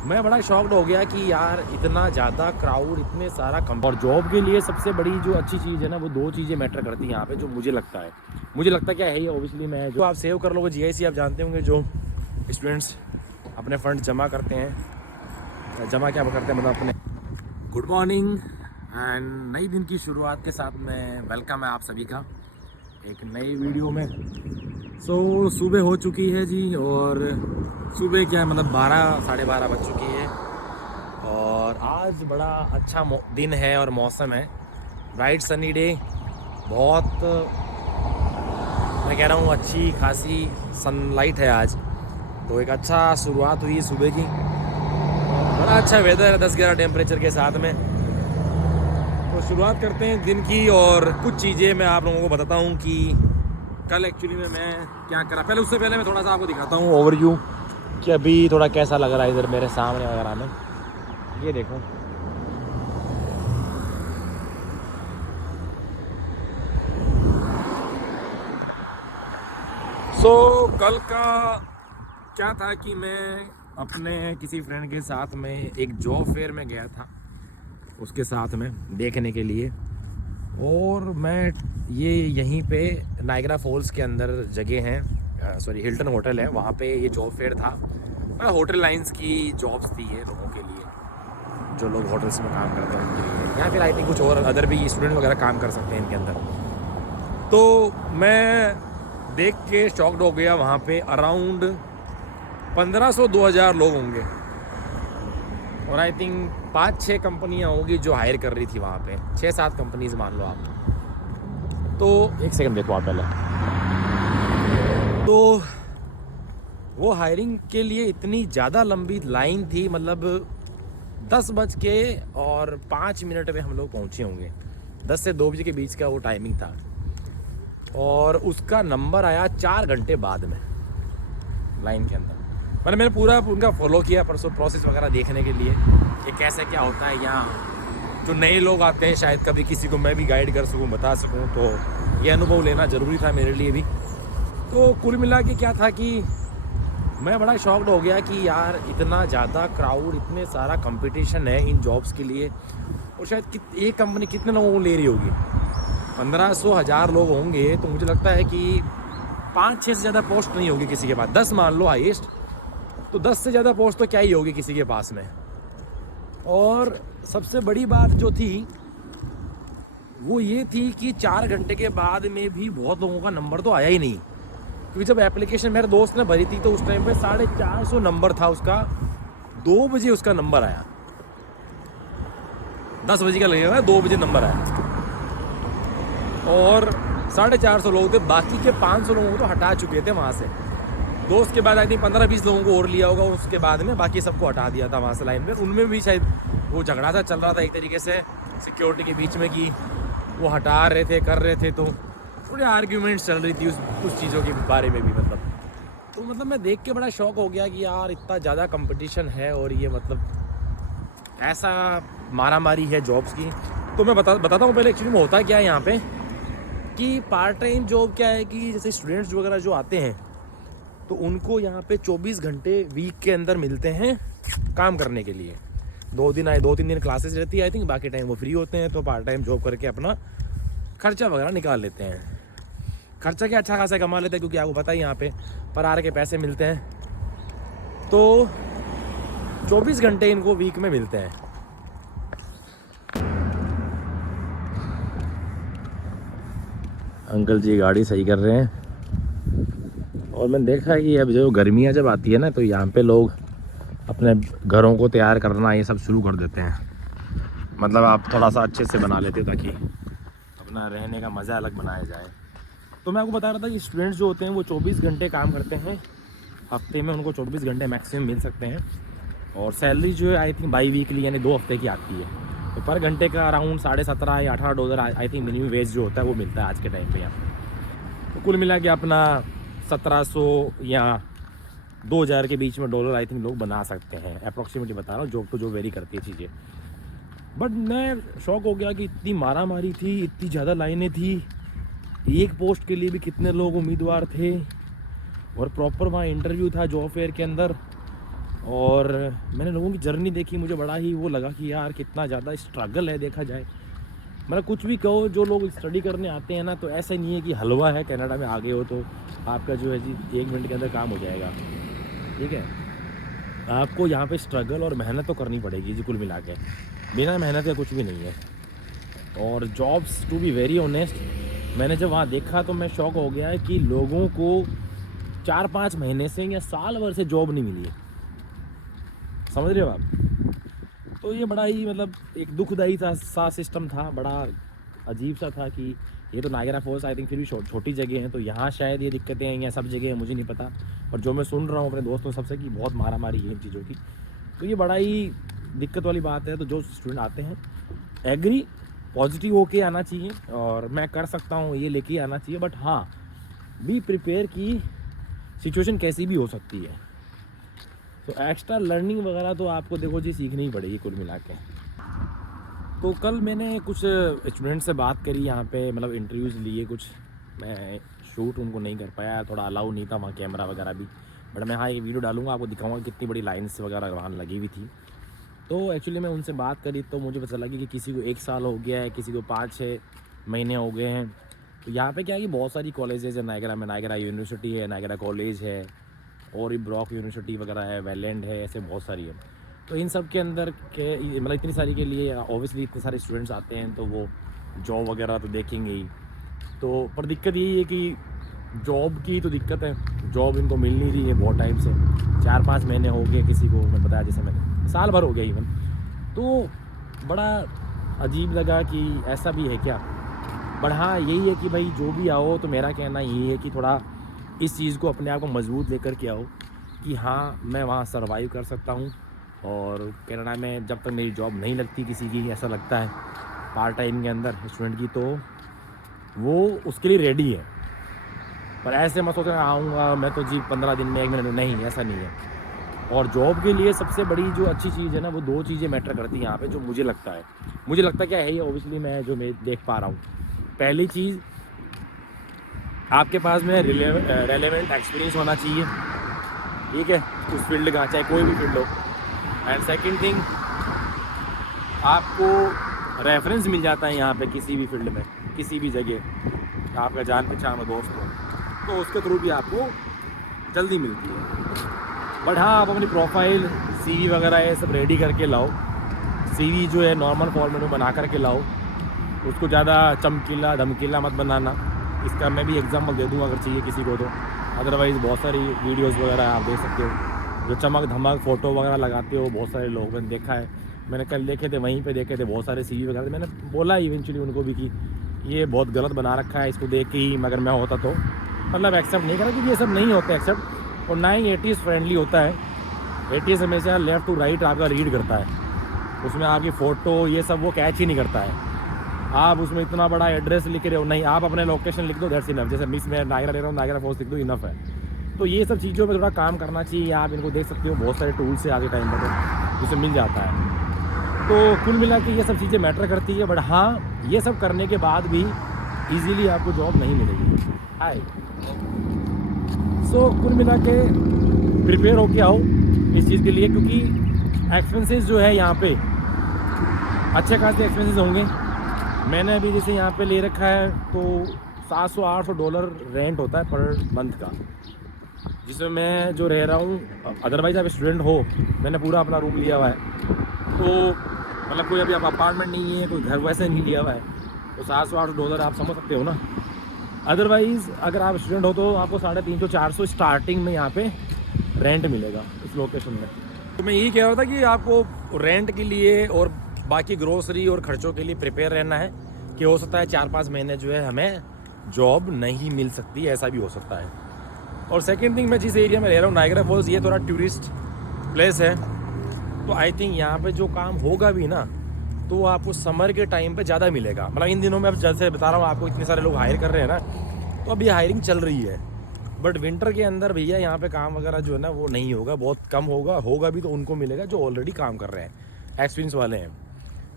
मैं बड़ा शॉक्ड हो गया कि यार इतना ज़्यादा क्राउड, इतने सारा कम। और जॉब के लिए सबसे बड़ी जो अच्छी चीज़ है ना, वो दो चीज़ें मैटर करती हैं यहाँ पे, जो मुझे लगता है। मुझे लगता क्या है, ये ओबियसली मैं जो आप सेव कर लोगे जीआईसी, आप जानते होंगे जो स्टूडेंट्स अपने फंड जमा करते हैं, जमा क्या करते हैं मतलब अपने। गुड मॉर्निंग एंड नई दिन की शुरुआत के साथ में वेलकम है आप सभी का एक नई वीडियो में। सुबह हो चुकी है जी, और सुबह क्या मतलब 12 साढ़े 12 बज चुकी है, और आज बड़ा अच्छा दिन है और मौसम है, ब्राइट सनी डे। बहुत मैं कह रहा हूँ अच्छी खासी सनलाइट है आज, तो एक अच्छा शुरुआत हुई सुबह की। बड़ा अच्छा वेदर है, 10-11 टेम्परेचर के साथ में। तो शुरुआत करते हैं दिन की, और कुछ चीज़ें मैं आप लोगों को बताता हूँ कि कल एक्चुअली में मैं क्या करा। पहले उससे पहले मैं थोड़ा सा आपको दिखाता हूँ ओवरव्यू कि अभी थोड़ा कैसा लग रहा है इधर मेरे सामने वगैरह में। ये देखो, कल का क्या था कि मैं अपने किसी फ्रेंड के साथ में एक जॉब फेयर में गया था, उसके साथ में देखने के लिए। और मैं ये यहीं पे नायग्रा फॉल्स के अंदर जगह हैं, सॉरी हिल्टन होटल है, वहाँ पे ये जॉब फेयर था। होटल लाइंस की जॉब्स थी ये लोगों के लिए, जो लोग होटल्स में काम करते हैं उनके लिए, या फिर आई थिंक कुछ और अदर भी स्टूडेंट वगैरह काम कर सकते हैं इनके अंदर। तो मैं देख के शॉक्ड हो गया, वहाँ पे अराउंड 1500-2000 लोग होंगे, और आई थिंक 5-6 कंपनियाँ होंगी जो हायर कर रही थी वहाँ पे, 6-7 कंपनीज मान लो आप। तो एक सेकंड देखो आप पहले। तो वो हायरिंग के लिए इतनी ज़्यादा लंबी लाइन थी, मतलब 10:05 पे हम लोग पहुँचे होंगे, 10 से 2 बजे के बीच का वो टाइमिंग था, और उसका नंबर आया 4 घंटे बाद में लाइन के अंदर। मैंने पूरा उनका फॉलो किया परसों, प्रोसेस वगैरह देखने के लिए कि कैसे क्या होता है यहाँ। जो नए लोग आते हैं, शायद कभी किसी को मैं भी गाइड कर सकूँ, बता सकूँ, तो ये अनुभव लेना ज़रूरी था मेरे लिए भी। तो कुल मिला के क्या था कि मैं बड़ा शॉक्ड हो गया कि यार इतना ज़्यादा क्राउड, इतने सारा कंपटीशन है इन जॉब्स के लिए, और शायद एक कंपनी कितने लोगों को ले रही होगी, 1500-1000 लोग होंगे, तो मुझे लगता है कि 5-6 से ज़्यादा पोस्ट नहीं होगी किसी के पास, 10 मान लो हाईएस्ट, तो 10 से ज़्यादा पोस्ट तो क्या ही होगी किसी के पास में। और सबसे बड़ी बात जो थी वो ये थी कि 4 घंटे के बाद में भी बहुत लोगों का नंबर तो आया ही नहीं, क्योंकि जब एप्लीकेशन मेरे दोस्त ने भरी थी तो उस टाइम पे 450 नंबर था उसका, 2 बजे उसका नंबर आया, 10 बजे का लगेगा, 2 बजे नंबर आया, और 450 लोग थे, बाकी के 500 लोगों को तो हटा चुके थे वहाँ से। दोस्त के बाद आई थिंक 15-20 लोगों को और लिया होगा, उसके बाद में बाकी सबको हटा दिया था वहाँ से लाइन में। उनमें भी शायद वो झगड़ा सा चल रहा था एक तरीके से सिक्योरिटी के बीच में, कि वो हटा रहे थे, कर रहे थे, तो थोड़ी आर्ग्यूमेंट्स चल रही थी उस चीज़ों के बारे में भी। मतलब मैं देख के बड़ा शौक हो गया कि यार इतना ज़्यादा कंपटीशन है, और ये मतलब ऐसा मारामारी है जॉब्स की। तो मैं बताता हूँ पहले एक्चुअली में होता क्या है यहाँ पे, कि पार्ट टाइम जॉब क्या है कि जैसे स्टूडेंट्स वगैरह जो आते हैं, तो उनको यहाँ पे 24 घंटे वीक के अंदर मिलते हैं काम करने के लिए। 2-3 दिन क्लासेस रहती है आई थिंक, बाकी टाइम वो फ्री होते हैं, तो पार्ट टाइम जॉब करके अपना खर्चा वगैरह निकाल लेते हैं। खर्चा क्या अच्छा खासा कमा लेते हैं, क्योंकि आपको पता ही यहाँ पे पर आवर के पैसे मिलते हैं, तो 24 घंटे इनको वीक में मिलते हैं। अंकल जी गाड़ी सही कर रहे हैं, और मैंने देखा है कि अब जो गर्मियाँ जब आती है ना, तो यहाँ पे लोग अपने घरों को तैयार करना ये सब शुरू कर देते हैं। मतलब आप थोड़ा सा अच्छे से बना लेते हो ताकि अपना रहने का मज़ा अलग बनाया जाए। तो मैं आपको बता रहा था कि स्टूडेंट्स जो होते हैं वो 24 घंटे काम करते हैं हफ्ते में, उनको 24 घंटे मैक्सिमम मिल सकते हैं, और सैलरी जो है आई थिंक बाई वीकली यानी 2 हफ्ते की आती है, तो पर घंटे का अराउंड $17 या $18 आई थिंक मिनिमम वेज जो होता है वो मिलता है आज के टाइम पे यहाँ पे। तो कुल मिला के अपना 1700 या 2000 के बीच में डॉलर आई थिंक लोग बना सकते हैं, अप्रॉक्सीमेटली बता रहा हूँ, जॉब तो जो वेरी करती है चीज़ें। बट मैं शॉक हो गया कि इतनी मारा मारी थी, इतनी ज़्यादा लाइनें थी, एक पोस्ट के लिए भी कितने लोग उम्मीदवार थे, और प्रॉपर वहाँ इंटरव्यू था जॉब फेयर के अंदर, और मैंने लोगों की जर्नी देखी, मुझे बड़ा ही वो लगा कि यार कितना ज़्यादा स्ट्रगल है देखा जाए। मतलब कुछ भी कहो, जो लोग स्टडी करने आते हैं ना, तो ऐसा नहीं है कि हलवा है कनाडा में आ गए हो तो आपका जो है जी 1 मिनट के अंदर काम हो जाएगा। ठीक है, आपको यहाँ पे स्ट्रगल और मेहनत तो करनी पड़ेगी जी, कुल मिला के बिना मेहनत का कुछ भी नहीं है। और jobs to be very honest, मैंने जब वहाँ देखा तो मैं शॉक हो गया कि लोगों को 4-5 महीने से या साल भर से जॉब नहीं मिली है। समझ रहे हो आप? तो ये बड़ा ही मतलब एक दुखदाई सा सिस्टम था, बड़ा अजीब सा था कि ये तो नायग्रा फॉल्स आई थिंक फिर भी छोटी जगह है, तो यहाँ शायद ये दिक्कतें हैं या सब जगह है, मुझे नहीं पता। और जो मैं सुन रहा हूँ अपने दोस्तों सबसे कि बहुत मारा मारी है इन चीज़ों की, तो ये बड़ा ही दिक्कत वाली बात है। तो जो स्टूडेंट आते हैं एग्री पॉजिटिव होके आना चाहिए और मैं कर सकता हूँ ये लेके आना चाहिए, बट हाँ बी प्रिपेयर की सिचुएशन कैसी भी हो सकती है। तो एक्स्ट्रा लर्निंग वगैरह तो आपको देखो जी सीखनी ही पड़ेगी कुल मिला के। तो कल मैंने कुछ स्टूडेंट से बात करी यहाँ पे, मतलब इंटरव्यूज़ लिए कुछ, मैं शूट उनको नहीं कर पाया, थोड़ा अलाउ नहीं था वहाँ कैमरा वगैरह भी, बट मैं हाँ ये वीडियो डालूंगा, आपको दिखाऊंगा कितनी बड़ी लाइन्स वगैरह वहाँ लगी हुई थी। तो एक्चुअली मैं उनसे बात करी तो मुझे पता लगी कि किसी को 1 साल हो गया है, किसी को 5-6 महीने हो गए हैं। तो यहाँ पे क्या है कि बहुत सारी कॉलेजेस है नायग्रा में, नायग्रा यूनिवर्सिटी है, नायग्रा कॉलेज है, और भी ब्रॉक यूनिवर्सिटी वगैरह है, वैलेंड है, ऐसे बहुत सारी है। तो इन सब के अंदर के मतलब इतनी सारी के लिए ऑब्वियसली इतने सारे स्टूडेंट्स आते हैं तो वो जॉब वगैरह तो देखेंगे ही। तो पर दिक्कत यही है कि जॉब की तो दिक्कत है, जॉब इनको मिल नहीं रही है बहुत टाइम से, 4-5 महीने हो गए, किसी को मैं बताया जैसे मैंने साल भर हो गया इवन। तो बड़ा अजीब लगा कि ऐसा भी है क्या। बट हाँ यही है कि भाई जो भी आओ, तो मेरा कहना यही है कि थोड़ा इस चीज़ को अपने आप को मजबूत लेकर के आओ कि हाँ मैं वहाँ सर्वाइव कर सकता हूँ। और कनाडा में जब तक मेरी जॉब नहीं लगती किसी की, ऐसा लगता है पार्ट टाइम के अंदर स्टूडेंट की, तो वो उसके लिए रेडी है। पर ऐसे मैं सोच रहा आऊँगा मैं तो जी 15 दिन में 1 महीने में, नहीं ऐसा नहीं है। और जॉब के लिए सबसे बड़ी जो अच्छी चीज़ है ना, वो 2 चीज़ें मैटर करती हैं यहाँ पे, जो मुझे लगता है क्या है ये ऑब्वियसली मैं जो मैं देख पा रहा हूँ। पहली चीज़, आपके पास में रेलेवेंट एक्सपीरियंस होना चाहिए, ठीक है, उस फील्ड का, चाहे कोई भी फील्ड हो। एंड सेकंड थिंग, आपको रेफरेंस मिल जाता है यहाँ पे किसी भी फील्ड में, किसी भी जगह आपका जान पहचान हो दोस्त हो, तो उसके थ्रू भी आपको जल्दी मिलती है। बट हाँ आप अपनी प्रोफाइल सीवी वगैरह ये सब रेडी करके लाओ। सीवी जो है नॉर्मल फॉर्मेट में बना करके लाओ, उसको ज़्यादा चमकीला धमकीला मत बनाना। इसका मैं भी एग्जांपल दे दूँगा अगर चाहिए किसी को तो, अदरवाइज़ बहुत सारी वीडियोस वगैरह आप देख सकते हो जो चमक धमक फ़ोटो वगैरह लगाते हो, बहुत सारे लोग मैंने देखा है, मैंने कल देखे थे, वहीं पे देखे थे बहुत सारे सीवी वगैरह। मैंने बोला इवेंचुअली उनको भी कि ये बहुत गलत बना रखा है, इसको देख के ही मगर मैं होता तो मतलब एक्सेप्ट नहीं करा, क्योंकि ये सब नहीं होता एक्सेप्ट। और ना ही एटीएस फ्रेंडली होता है, एटीएस हमेशा लेफ़्ट टू राइट आपका रीड करता है, उसमें आपकी फ़ोटो ये सब वो कैच ही नहीं करता है। आप उसमें इतना बड़ा एड्रेस लिख रहे हो, नहीं आप अपने लोकेशन लिख दो, दैट्स इनफ। जैसे मिस मैं नायग्रा ले रहा हूँ, नायग्रा फॉल्स लिख दो, इनफ है। तो ये सब चीज़ों पे थोड़ा काम करना चाहिए। आप इनको देख सकते हो, बहुत सारे टूल्स है आज के टाइम पर जिससे मिल जाता है। तो कुल मिला के ये सब चीज़ें मैटर करती है। बट हाँ ये सब करने के बाद भी ईजीली आपको जॉब नहीं मिलेगी। हाय, सो कुल मिला के प्रिपेयर होके आओ इस चीज़ के लिए, क्योंकि एक्सपेंसेस जो है यहाँ पे अच्छे खासे एक्सपेंसेस होंगे। मैंने अभी जैसे यहाँ पे ले रखा है तो $700-800 रेंट होता है पर मंथ का, जिसमें मैं जो रह रहा हूँ। अदरवाइज़ आप स्टूडेंट हो, मैंने पूरा अपना रूम लिया हुआ है, तो मतलब कोई अभी आप अपार्टमेंट नहीं है, कोई घर वैसे नहीं लिया हुआ है, तो $700-800 आप समझ सकते हो ना। अदरवाइज़ अगर आप स्टूडेंट हो तो आपको 350-400 स्टार्टिंग में यहाँ पे रेंट मिलेगा इस लोकेशन में। तो मैं यही कह रहा था कि आपको रेंट के लिए और बाकी ग्रोसरी और खर्चों के लिए प्रिपेयर रहना है कि हो सकता है 4-5 महीने जो है हमें जॉब नहीं मिल सकती, ऐसा भी हो सकता है। और सेकंड थिंग, मैं जिस एरिया में रह रहा हूँ नायग्रा फॉल्स, ये थोड़ा टूरिस्ट प्लेस है, तो आई थिंक यहाँ पे जो काम होगा भी ना तो आपको समर के टाइम पे ज़्यादा मिलेगा। मतलब इन दिनों में अब जैसे बता रहा हूँ आपको, इतने सारे लोग हायर कर रहे हैं ना, तो अभी हायरिंग चल रही है। बट विंटर के अंदर भैया यहाँ पे काम वगैरह जो है ना वो नहीं होगा, बहुत कम होगा भी तो उनको मिलेगा जो ऑलरेडी काम कर रहे हैं, एक्सपीरियंस वाले हैं।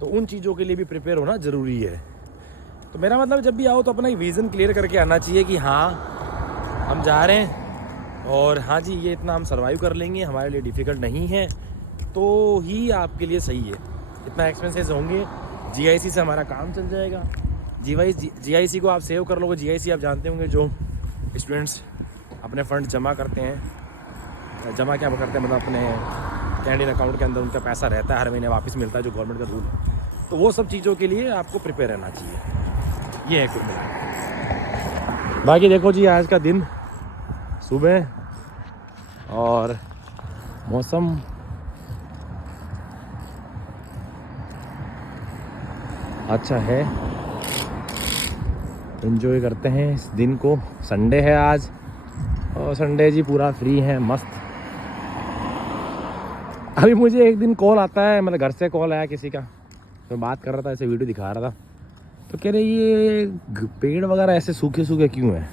तो उन चीज़ों के लिए भी प्रिपेयर होना ज़रूरी है। तो मेरा मतलब जब भी आओ तो अपना एक विज़न क्लियर करके आना चाहिए कि हाँ हम जा रहे हैं और हाँ जी, ये इतना हम सर्वाइव कर लेंगे, हमारे लिए डिफ़िकल्ट नहीं है, तो ही आपके लिए सही है। इतना एक्सपेंसेस होंगे, जीआईसी से हमारा काम चल जाएगा। जीआईसी को आप सेव कर लोगे। जीआईसी आप जानते होंगे, जो स्टूडेंट्स अपने फ़ंड जमा करते हैं, जमा क्या करते हैं मतलब अपने कैंटीन अकाउंट के अंदर उनका पैसा रहता है, हर महीने वापस मिलता है, जो गवर्नमेंट का रूल है। तो वो सब चीज़ों के लिए आपको प्रिपेयर रहना चाहिए। ये है कुल मिला। बाकी देखो जी, आज का दिन सुबह और मौसम अच्छा है, एंजॉय करते हैं इस दिन को। संडे है आज, और संडे जी पूरा फ्री है, मस्त। अभी मुझे एक दिन कॉल आता है, मतलब घर से कॉल आया किसी का, मैं बात कर रहा था, ऐसे वीडियो दिखा रहा था, तो कह रहे ये पेड़ वगैरह ऐसे सूखे सूखे क्यों हैं।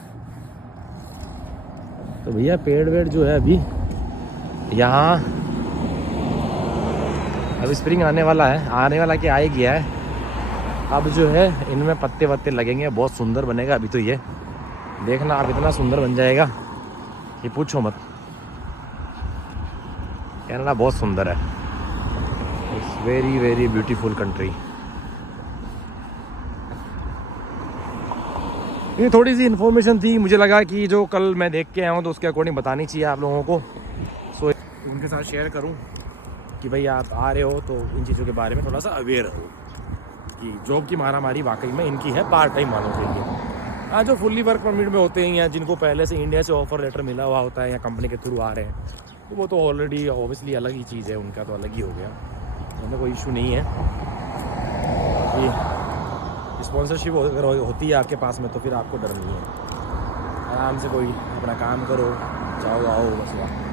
तो भैया पेड़ वेड़ जो है अभी यहाँ, अभी स्प्रिंग आने वाला है, आने वाला क्या आ ही गया है। अब जो है इनमें पत्ते वत्ते लगेंगे, बहुत सुंदर बनेगा। अभी तो ये देखना आप, इतना सुंदर बन जाएगा कि पूछो मत। कनाडा बहुत सुंदर है, it's very very beautiful country. ये थोड़ी सी इन्फॉर्मेशन थी, मुझे लगा कि जो कल मैं देख के आया हूँ तो उसके अकॉर्डिंग बतानी चाहिए आप लोगों को। सो उनके साथ शेयर करूँ कि भाई आप आ रहे हो तो इन चीज़ों के बारे में थोड़ा सा अवेयर हो कि जॉब की मारामारी वाकई में इनकी है पार्ट टाइम वालों के लिए। हाँ, जो फुल्ली वर्क परमिट में होते हैं या जिनको पहले से इंडिया से ऑफर लेटर मिला हुआ होता है या कंपनी के थ्रू आ रहे हैं, तो वो तो ऑलरेडी ऑब्वियसली अलग ही चीज़ है, उनका तो अलग ही हो गया, उनमें कोई इशू नहीं है। कि स्पॉन्सरशिप अगर होती है आपके पास में तो फिर आपको डर नहीं है, आराम से कोई अपना काम करो, जाओ आओ बस वहाँ।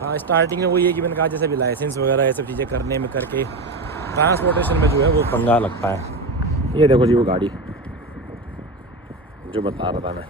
हाँ, स्टार्टिंग में वो ये कि मैंने कहा जैसे भी लाइसेंस वगैरह ये सब चीज़ें करने में करके ट्रांसपोर्टेशन में जो है वो पंगा लगता है। ये देखो जी वो गाड़ी जो बता रहा था मैं।